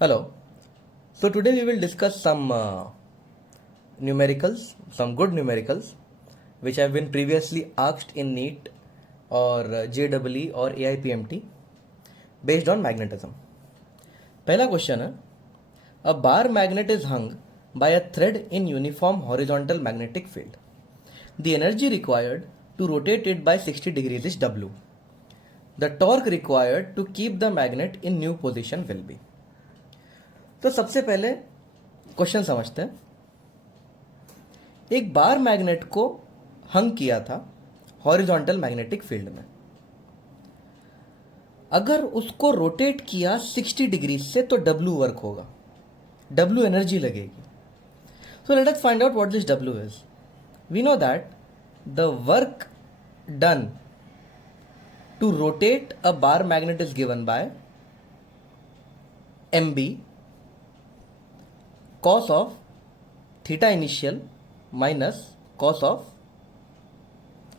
Hello. So today we will discuss some numericals, some good numericals, which have been previously asked in NEET or JEE or AIPMT based on magnetism. पहला question है, a bar magnet is hung by a thread in uniform horizontal magnetic field. The energy required to rotate it by 60 degrees is W. The torque required to keep the magnet in new position will be. तो सबसे पहले question समझते हैं. एक bar magnet को हंग किया था horizontal magnetic field में. अगर उसको रोटेट किया 60 डिग्री से तो W वर्क होगा, W एनर्जी लगेगी. So let us find out what this W is. We know that the work done to rotate a bar magnet is given by MB cos of theta initial minus cos of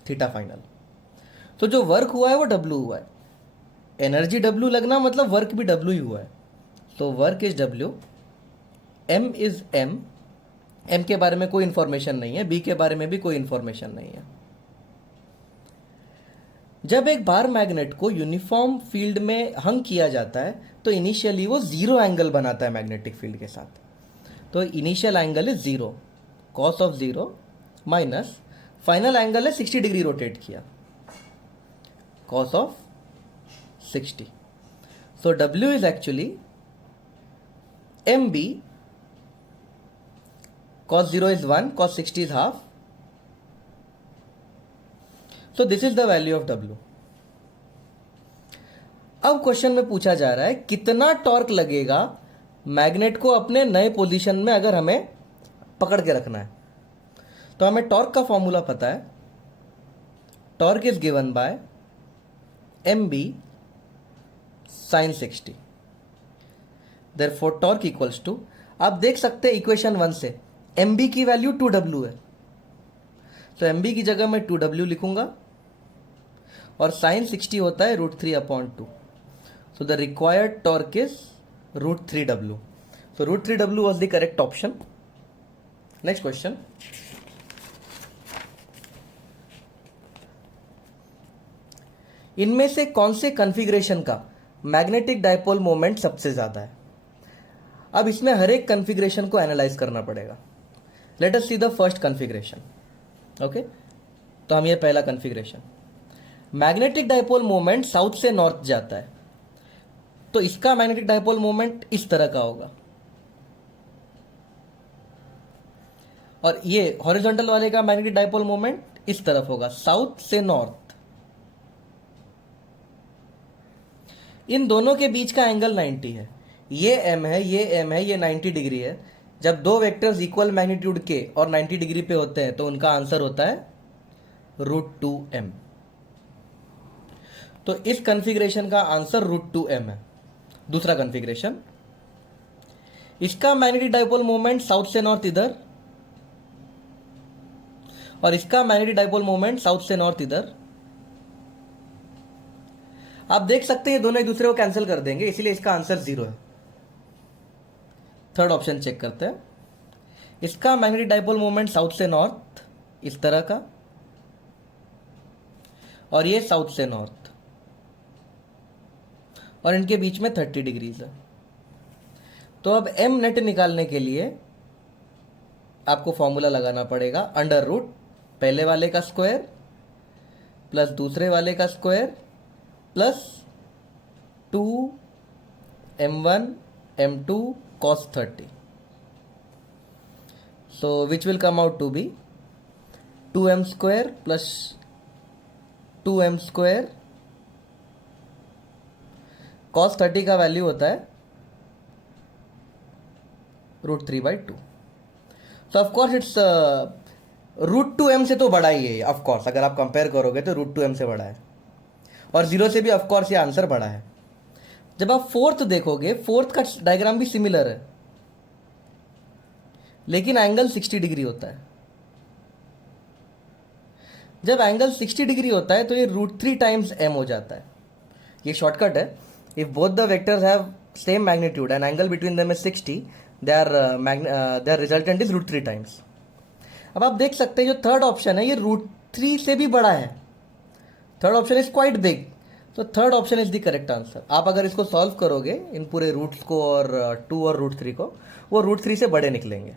theta final. तो जो work हुआ है वो W हुआ है. Energy W लगना मतलब work भी W ही हुआ है. तो work is W, M is M. M के बारे में कोई इंफॉर्मेशन नहीं है, B के बारे में भी कोई इंफॉर्मेशन नहीं है. जब एक बार मैग्नेट को यूनिफॉर्म फील्ड में हंग किया जाता है तो इनिशियली वो जीरो एंगल बनाता है मैग्नेटिक फील्ड के साथ. तो initial angle is zero, cos of zero minus final angle है 60 डिग्री रोटेट किया, cos of 60. So W is actually MB, cos 0 is 1, cos 60 is half. So this is the value of W. अब question में पूछा जा रहा है कितना torque लगेगा मैग्नेट को अपने नए पोजीशन में अगर हमें पकड़ के रखना है. तो हमें टॉर्क का फॉर्मूला पता है. Torque is given by MB sin 60. Therefore torque equals to, आप देख सकते हैं इक्वेशन 1 से MB की वैल्यू 2W है. तो MB की जगह मैं 2W लिखूंगा और sin 60 होता है √3/2. So the required torque is √3W. So √3W was the correct option. Next question. इनमें से कौन से कॉन्फ़िगरेशन का मैग्नेटिक डायपोल मोमेंट सबसे ज्यादा है. अब इसमें हर एक कॉन्फ़िगरेशन को एनालाइज करना पड़ेगा. Late us see the first configuration. Okay, तो हम ये पहला configuration, magnetic dipole moment south से नॉर्थ जाता है. तो इसका मैग्नेटिक डायपोल मोमेंट इस तरह का होगा और ये हॉरिजॉन्टल वाले का मैग्नेटिक डायपोल मोमेंट इस तरफ होगा, साउथ से नॉर्थ. इन दोनों के बीच का एंगल 90 है. ये M है, ये M है, ये 90 डिग्री है. जब दो वेक्टर्स इक्वल मैग्नीट्यूड के और 90 डिग्री पे होते हैं तो उनका आंसर होता है √2m. तो इस कॉन्फ़िगरेशन का आंसर √2m है. दूसरा कॉन्फ़िगरेशन, इसका मैग्नेटिक डायपोल मोमेंट साउथ से नॉर्थ इधर और इसका मैग्नेटिक डायपोल मोमेंट साउथ से नॉर्थ इधर. आप देख सकते हैं ये दोनों एक दूसरे को कैंसिल कर देंगे, इसीलिए इसका आंसर 0 है. थर्ड ऑप्शन चेक करते हैं. इसका मैग्नेटिक डायपोल मोमेंट साउथ से नॉर्थ इस तरह का और ये साउथ से नॉर्थ और इनके बीच में 30 डिग्रीज है. तो अब M नेट निकालने के लिए आपको फॉर्मूला लगाना पड़ेगा, अंडर रूट पहले वाले का स्क्वायर प्लस दूसरे वाले का square plus 2m1 m2 cos 30. So which will come out to be 2m square plus 2m square. cos 30 का वैल्यू होता है √3/2. सो ऑफकोर्स इट्स √2m से तो बड़ा ही है. ऑफकोर्स अगर आप कंपेयर करोगे तो √2m से बड़ा है और 0 से भी ऑफकोर्स ये आंसर बड़ा है. जब आप फोर्थ देखोगे, फोर्थ का डायग्राम भी सिमिलर है लेकिन एंगल 60 डिग्री होता है. जब एंगल 60 डिग्री होता है तो ये √3 टाइम्स m हो जाता है. ये शॉर्टकट है. If both the vectors have same magnitude and angle between them is 60, their resultant is √3 times. अब आप देख सकते हैं जो थर्ड ऑप्शन है ये √3 से भी बड़ा है. Third option is quite big, तो third option is the correct answer. आप अगर इसको सॉल्व करोगे इन पूरे रूट्स को और 2 और √3 को, वो √3 से बड़े निकलेंगे.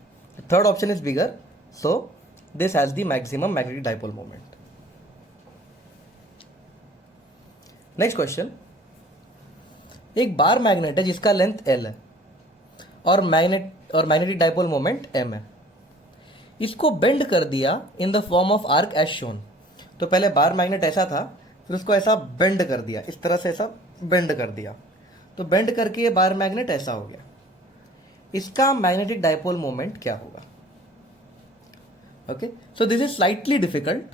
Third option is bigger, so this has the maximum magnetic dipole moment. Next question. एक बार मैग्नेट है जिसका लेंथ L है और मैग्नेटिक डाइपोल मोमेंट M है. इसको बेंड कर दिया in the form of arc as shown. तो पहले बार मैग्नेट ऐसा था, फिर उसको ऐसा बेंड कर दिया, इस तरह से ऐसा बेंड कर दिया, तो बेंड करके ये बार मैग्नेट ऐसा हो गया. इसका मैग्नेटिक डाइपोल मोमेंट क्या होगा? Okay, so this is slightly difficult.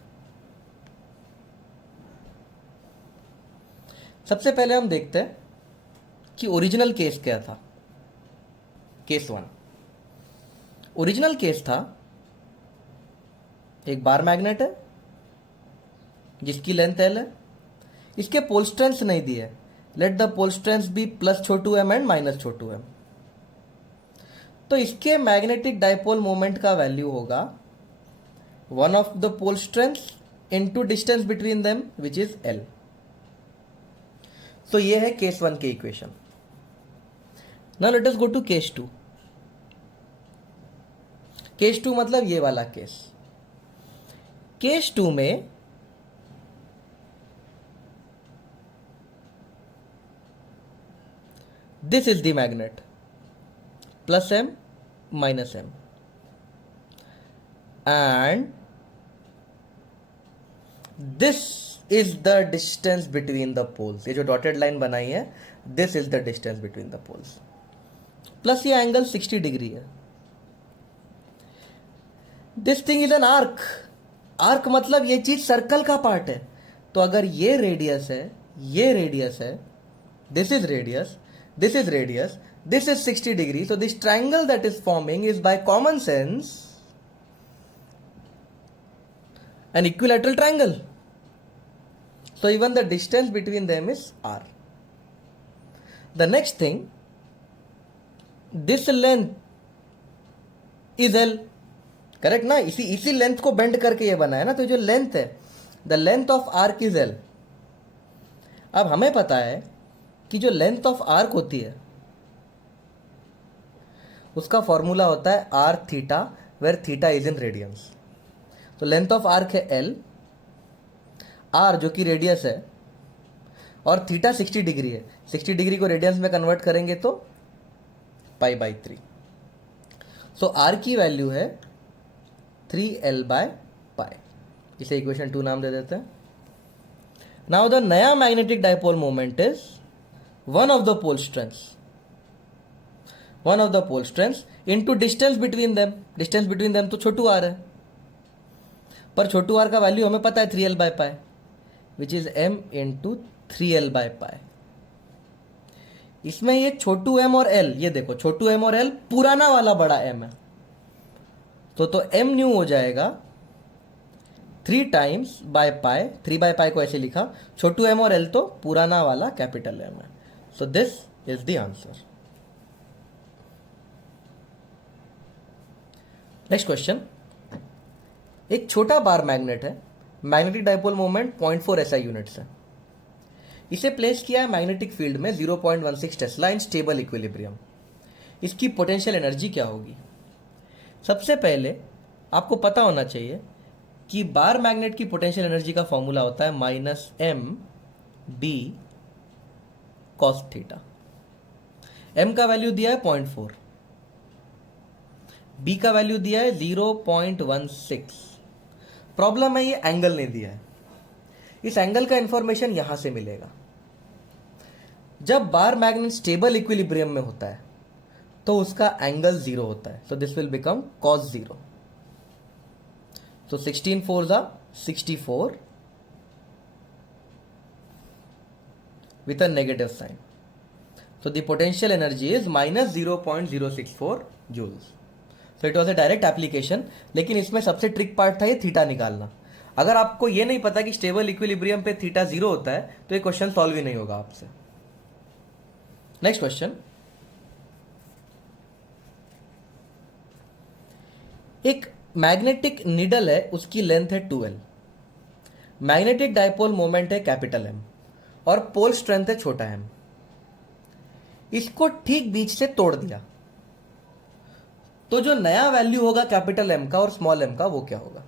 सबसे पहले हम देखते हैं कि ओरिजिनल केस क्या था. केस 1. ओरिजिनल केस था एक बार मैग्नेट है जिसकी लेंथ L है, इसके पोल स्ट्रेंथ नहीं दिए. Let the pole strength be plus छोटू m एंड माइनस छोटू m. तो इसके मैग्नेटिक डाइपोल मोमेंट का वैल्यू होगा one of the pole strength into distance between them which is L. तो ये है केस 1 के इक्वेशन. Now let us go to case 2. Case 2 मतलब ये वाला केस. केस 2 में this is the magnet plus m minus m and this is the distance between the poles. ये जो डॉटेड लाइन बनाई है, this is the distance between the poles. Plus ये angle 60 degree है. This thing is an arc. Arc मतलब ये चीज circle का पार्ट है. तो अगर ये रेडियस है, ये रेडियस है, this is radius, this is radius, this is 60 degree, so this triangle that is forming is by common sense an equilateral triangle. So even the distance between them is r. The next thing, this length is L. Correct ना? इसी length को bend करके ये बना है ना. तो जो लेंथ है, the length of arc is L. अब हमें पता है कि जो लेंथ ऑफ आर्क होती है उसका फॉर्मूला होता है r theta, where theta is in radians. तो लेंथ ऑफ आर्क है L, आर जो कि रेडियस है, और थीटा 60 डिग्री है. 60 डिग्री को रेडियंस में कन्वर्ट करेंगे तो π/3. सो आर की वैल्यू है 3L/π. इसे इक्वेशन 2 नाम दे देते हैं. नाउ द नया magnetic dipole moment is one of the pole strengths into distance between them. distance between them तो छोटू r है, पर छोटू r का वैल्यू हमें पता है 3L/π, which is m into 3L/π. इसमें ये छोटू m और l, ये देखो छोटू m और l पुराना वाला बड़ा m है, तो m न्यू हो जाएगा 3 टाइम्स बाय पाई. 3/π को ऐसे लिखा, छोटू m और l तो पुराना वाला कैपिटल m है. So this is the answer. Next question. एक छोटा बार मैग्नेट है, magnetic dipole moment 0.4 SI units है. इसे प्लेस किया है मैग्नेटिक फील्ड में 0.16 टेस्ला इन स्टेबल इक्विलिब्रियम. इसकी पोटेंशियल एनर्जी क्या होगी? सबसे पहले आपको पता होना चाहिए कि बार मैग्नेट की पोटेंशियल एनर्जी का फॉर्मूला होता है -mb cos थीटा. m का वैल्यू दिया है 0.4, b का वैल्यू दिया है 0.16. प्रॉब्लम है ये एंगल नहीं दिया है. इस एंगल का इंफॉर्मेशन यहां से मिलेगा. जब बार मैग्नेट स्टेबल इक्विलिब्रियम में होता है तो उसका एंगल 0 होता है. So this will become cos 0. So 16 4s are 64 with a negative sign. So the potential energy is minus 0.064 joules. So it was a direct application. लेकिन इसमें सबसे ट्रिक पार्ट था ये थीटा निकालना. अगर आपको ये नहीं पता कि स्टेबल इक्विलिब्रियम पे थीटा 0 होता है तो ये क्वेश्चन सॉल्व ही नहीं होगा आपसे. Next question. एक मैग्नेटिक नीडल है, उसकी लेंथ है 2L, मैग्नेटिक डाइपोल मोमेंट है कैपिटल M और पोल स्ट्रेंथ है छोटा m। इसको ठीक बीच से तोड़ दिया तो जो नया वैल्यू होगा कैपिटल M का और स्मॉल m का वो क्या होगा,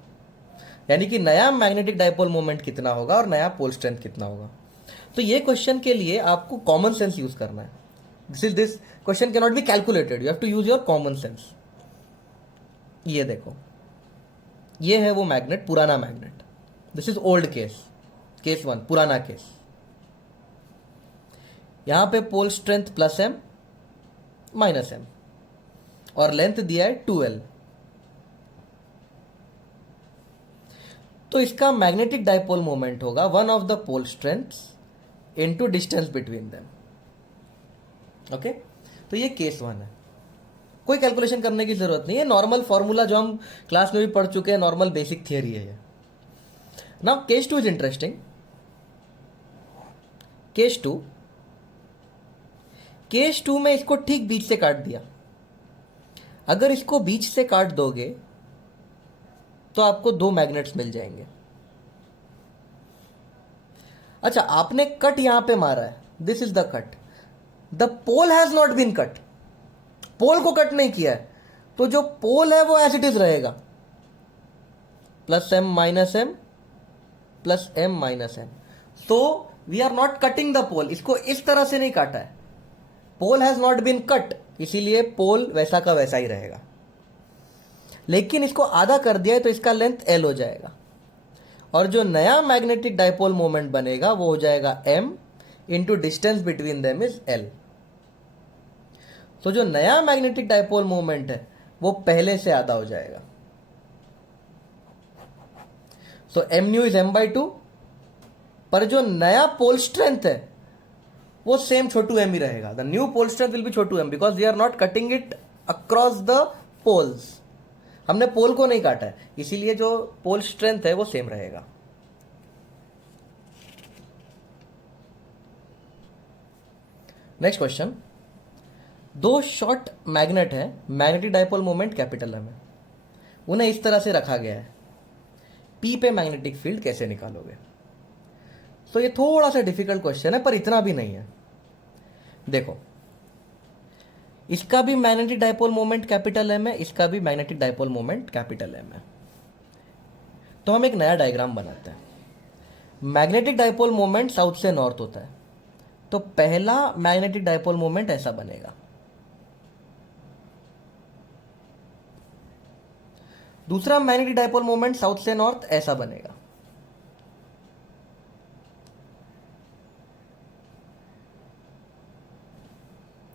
यानी कि नया मैग्नेटिक डाइपोल मोमेंट कितना होगा और नया पोल स्ट्रेंथ कितना होगा। तो ये क्वेश्चन के लिए आपको कॉमन सेंस यूज करना है। This question cannot be calculated, you have to use your common sense. ये देखो, ये है वो मैग्नेट, पुराना magnet. This is old case, case 1, पुराना केस। यहां पे पोल स्ट्रेंथ +m -m और लेंथ दिया है 2L। तो इसका मैग्नेटिक डाइपोल मोमेंट होगा 1 of the pole strengths into distance between them. Okay, तो ये केस 1 है, कोई कैलकुलेशन करने की जरूरत नहीं है, नॉर्मल फॉर्मूला जो हम क्लास में भी पढ़ चुके हैं, नॉर्मल बेसिक थियरी है ये। Now case 2 is interesting. Case 2 में इसको ठीक बीच से काट दिया। अगर इसको बीच से काट दोगे तो आपको 2 मैग्नेट्स मिल जाएंगे। अच्छा, आपने कट यहां पे मारा है, this is the cut, the pole has not been cut, pole को कट नहीं किया है, तो जो पोल है वो एज इट इज रहेगा, +m -m +m -m। तो we are not cutting the pole, इसको इस तरह से नहीं काटा है, pole has not been cut, इसीलिए पोल वैसा का वैसा ही रहेगा। लेकिन इसको आधा कर दिया है तो इसका लेंथ L हो जाएगा और जो नया मैग्नेटिक डाइपोल मोमेंट बनेगा वो हो जाएगा m into distance between them is L। तो जो नया मैग्नेटिक डाइपोल मोमेंट है वो पहले से आधा हो जाएगा। सो m न्यू इज m/2, पर जो नया पोल स्ट्रेंथ है वो सेम छोटू m ही रहेगा। The new pole strength will be छोटू m because we are not cutting it across the poles, हमने पोल को नहीं काटा है, इसीलिए जो पोल स्ट्रेंथ है वो सेम रहेगा। नेक्स्ट क्वेश्चन, 2 शॉर्ट मैग्नेट है, magnetic dipole moment capital M है, उन्हें इस तरह से रखा गया है, P पे मैग्नेटिक फील्ड कैसे निकालोगे। तो ये थोड़ा सा डिफिकल्ट क्वेश्चन है पर इतना भी नहीं है। देखो, इसका भी magnetic dipole moment capital M है, इसका भी magnetic dipole moment capital M है। तो हम एक नया डायग्राम बनाते हैं। मैग्नेटिक डाइपोल मोमेंट साउथ से नॉर्थ होता है, तो पहला मैग्नेटिक डाइपोल मोमेंट ऐसा बनेगा, दूसरा मैग्नेटिक डाइपोल मोमेंट साउथ से नॉर्थ ऐसा बनेगा,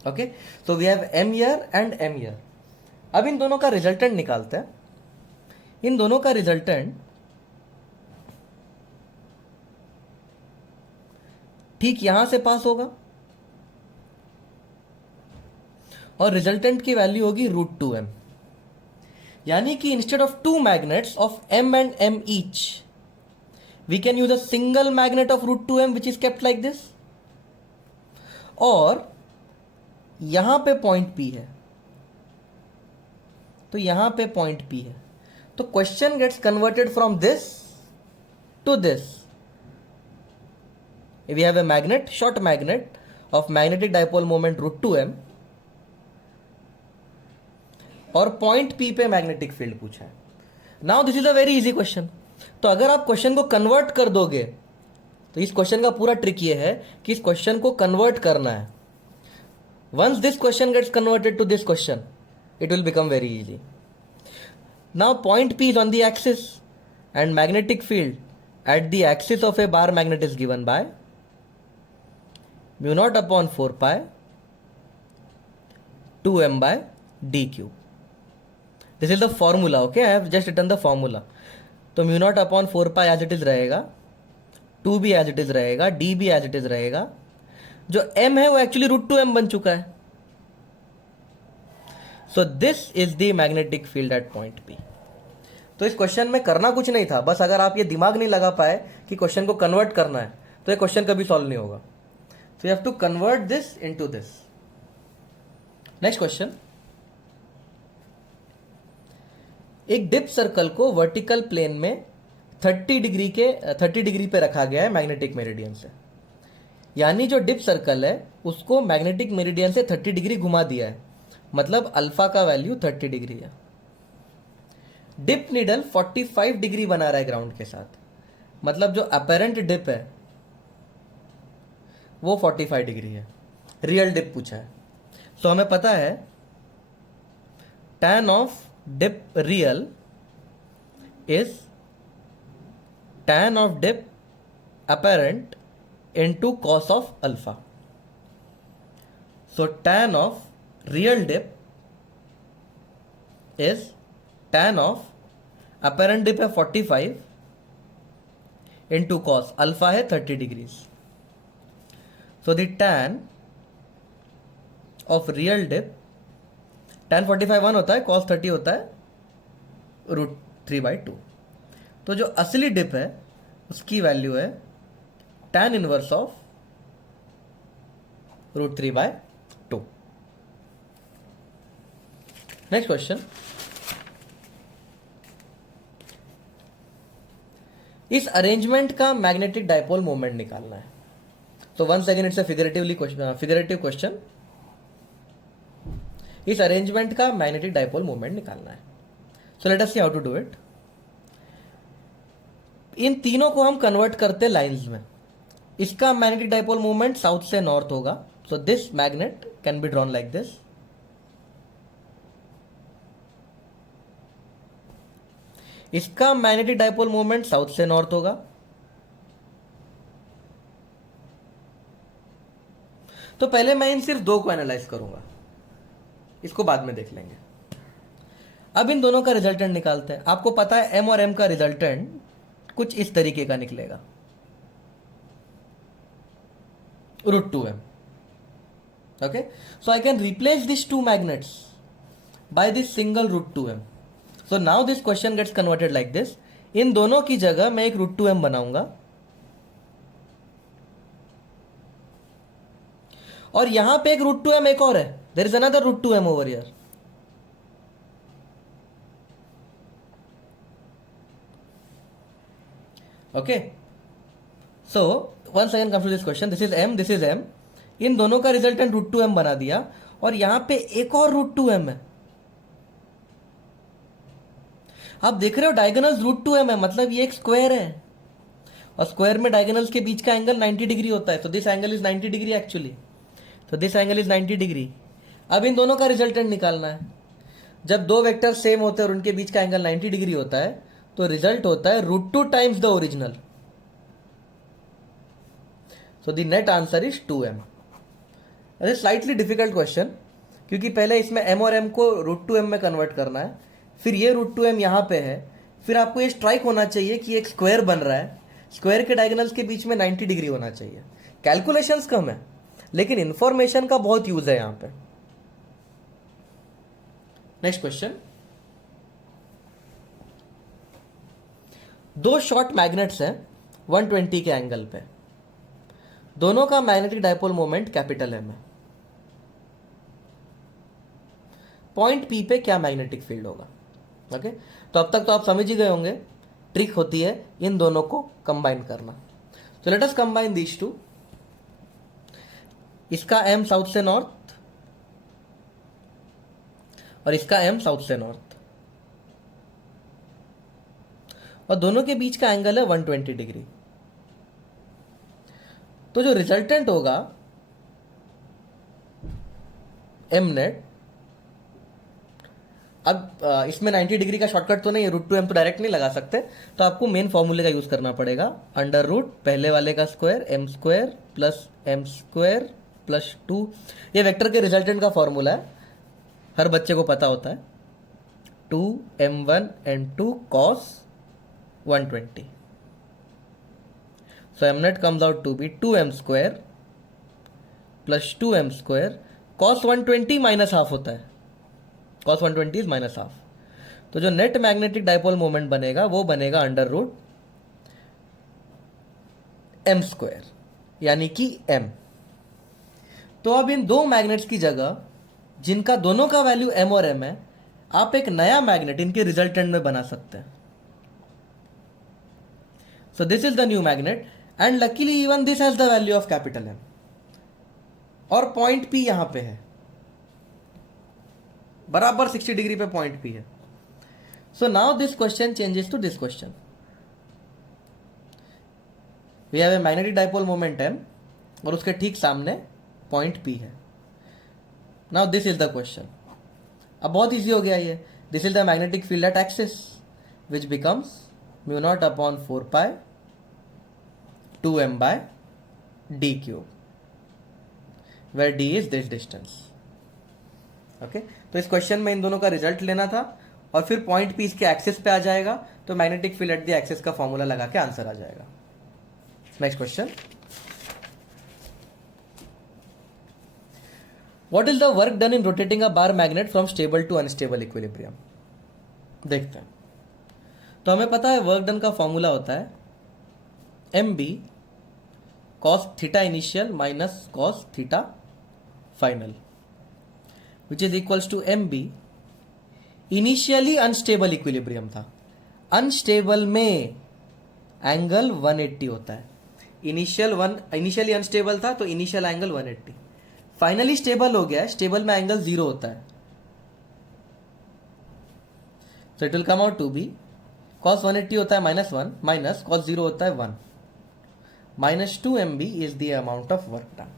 okay. So we have m here and m here. अब इन दोनों का रिजल्टेंट निकालते हैं। इन दोनों का रिजल्टेंट ठीक यहां से पास होगा और रिजल्टेंट की वैल्यू होगी √2m, यानी कि instead of 2 magnets of m and m each we can use a single magnet of √2m which is kept like this. और यहां पे पॉइंट P है, तो यहां पे पॉइंट P है, तो question gets converted from this to this. We have a magnet, short magnet of magnetic dipole moment √2m और पॉइंट P पे मैग्नेटिक फील्ड पूछा है। Now this is a very easy question. तो अगर आप question को कन्वर्ट कर दोगे, तो इस क्वेश्चन का पूरा ट्रिक ये है कि इस क्वेश्चन को कन्वर्ट करना है। Once this question gets converted to this question, it will become very easy. Now point P is on the axis and magnetic field at the axis of a bar magnet is given by mu0/4 pi 2m by d cube. This is the formula, okay? I have just written the formula. तो mu0/4 pi as it is रहेगा, 2 भी as it is रहेगा, d भी as it is रहेगा, जो m है वो actually √2m बन चुका है। So this is the magnetic field eight point P। तो इस क्वेश्चन में करना कुछ नहीं था, बस अगर आप ये दिमाग नहीं लगा पाए कि क्वेश्चन को कन्वर्ट करना है तो ये क्वेश्चन कभी सॉल्व नहीं होगा। So you have to convert this into this. Next question, एक डिप सर्कल को वर्टिकल प्लेन में 30 डिग्री पे रखा गया है मैग्नेटिक मेरिडियन से, यानी जो डिप सर्कल है उसको मैग्नेटिक मेरिडियन से 30 डिग्री घुमा दिया है, मतलब अल्फा का वैल्यू 30 डिग्री है। डिप नीडल 45 डिग्री बना रहा है ग्राउंड के साथ, मतलब जो अपेरेंट डिप है वो 45 डिग्री है। रियल डिप पूछा है, तो हमें पता है tan of dip real is tan of dip apparent into cos of alpha. So tan of real dip is tan of apparent dip है 45 into cos alpha है 30 degrees. So the tan of real dip, tan 45 1 होता है, cos 30 होता है √3/2। तो जो असली dip है उसकी वैल्यू है tan inverse of √3/2। Next question, इस अरेंजमेंट का मैग्नेटिक डाइपोल मोमेंट निकालना है। तो once again it's a figurative question. इस अरेंजमेंट का मैग्नेटिक डाइपोल मोमेंट निकालना है। So let us see how to do it. इन तीनों को हम कन्वर्ट करते लाइंस में। इसका मैग्नेटिक डाइपोल मूवमेंट साउथ से नॉर्थ होगा, so this magnet can be drawn like this. इसका मैग्नेटिक डाइपोल मूवमेंट साउथ से नॉर्थ होगा। तो पहले मैं इन सिर्फ दो को एनालाइज करूंगा, इसको बाद में देख लेंगे। अब इन दोनों का रिजल्टेंट निकालते हैं। आपको पता है एम और एम का रिजल्टेंट कुछ इस तरीके का निकलेगा, √2m. Okay, so I can replace these two magnets by this single √2m. So now this question gets converted like this. इन दोनों की जगह मैं एक √2m बनाऊंगा और यहां पे एक √2m एक और है। There is another √2m over here. Okay, so once again comes to this question, this is m, this is m, इन दोनों का रिजल्टेंट √2m बना दिया और यहां पे एक और √2m है। आप देख रहे हो डायगोनल्स √2m है, मतलब ये एक स्क्वायर है और स्क्वायर में डायगोनल्स के बीच का एंगल 90 डिग्री होता है। तो this angle is 90 degree actually, तो दिस एंगल इज 90 डिग्री। अब इन दोनों का रिजल्टेंट निकालना है। जब दो वेक्टर सेम होते हैं और उनके बीच का एंगल 90 डिग्री होता है तो रिजल्ट होता है √2 times the original. So the net answer is 2m. अरे स्लाइटली डिफिकल्ट क्वेश्चन, क्योंकि पहले इसमें m और m को √2m में कन्वर्ट करना है, फिर ये √2m यहाँ पे है, फिर आपको ये स्ट्राइक होना चाहिए कि एक स्क्वायर बन रहा है, स्क्वायर के डायगोनल्स के बीच में 90 डिग्री होना चाहिए। कैलकुलेशंस कम है लेकिन इंफॉर्मेशन का बहुत यूज है यहाँ पे। नेक्स्ट क्वेश्चन, दो शॉर्ट मैग्नेट्स हैं 120 के एंगल पे, दोनों का magnetic dipole moment capital M है। पॉइंट पी पे क्या मैग्नेटिक फील्ड होगा? ओके, तो अब तक तो आप समझ ही गए होंगे, ट्रिक होती है इन दोनों को कंबाइन करना। तो let us combine these two. इसका एम साउथ से नॉर्थ और इसका एम साउथ से नॉर्थ, और दोनों के बीच का एंगल है 120 डिग्री। तो जो रिजल्टेंट होगा एम नेट, अब इसमें 90 डिग्री का शॉर्टकट तो नहीं है, √2m तो डायरेक्ट नहीं लगा सकते, तो आपको मेन फॉर्मूले का यूज करना पड़ेगा। अंडर रूट पहले वाले का square m² plus m² plus 2, ये वेक्टर के रिजल्टेंट का फॉर्मूला है, हर बच्चे को पता होता है। 2m1 n2 cos 120। So m net comes out to be 2m² plus 2m², cos 120 minus half होता है, cos 120 इज माइनस हाफ। तो जो नेट मैग्नेटिक डाइपोल मोमेंट बनेगा वो बनेगा अंडर रूट m², यानी कि m। तो अब इन दो मैग्नेट्स की जगह जिनका दोनों का वैल्यू m और m है, आप एक नया मैग्नेट इनके रिजल्टेंट में बना सकते हैं. So this is the new magnet and luckily even this has the value of capital M. और पॉइंट P यहां पे है, बराबर 60 डिग्री पे पॉइंट P है. So now this question changes to this question. We have a magnetic dipole moment M और उसके ठीक सामने पॉइंट P है. Now this is the question. अब बहुत इजी हो गया ये. This is the magnetic field at axis which becomes mu naught upon 4 pi 2m by d cube, where d is this distance. Okay तो इस question में इन दोनों का रिजल्ट लेना था और फिर पॉइंट पी इसके एक्सिस पे आ जाएगा, तो magnetic field at the axis का फॉर्मूला लगा के आंसर आ जाएगा. Next question. What is the work done in rotating a bar magnet from stable to unstable equilibrium. देखते हैं. तो हमें पता है वर्क डन का फॉर्मूला होता है M B cos theta initial minus cos theta final, which is equals to M B. Initially unstable equilibrium था, अनस्टेबल में एंगल 180 होता है. इनिशियली अनस्टेबल था तो इनिशियल एंगल 180. फाइनली स्टेबल हो गया है, स्टेबल में एंगल 0 होता है. So it will come out to be cos 180 होता है -1 माइनस cos 0 होता है 1 -2 MB is the amount of work done.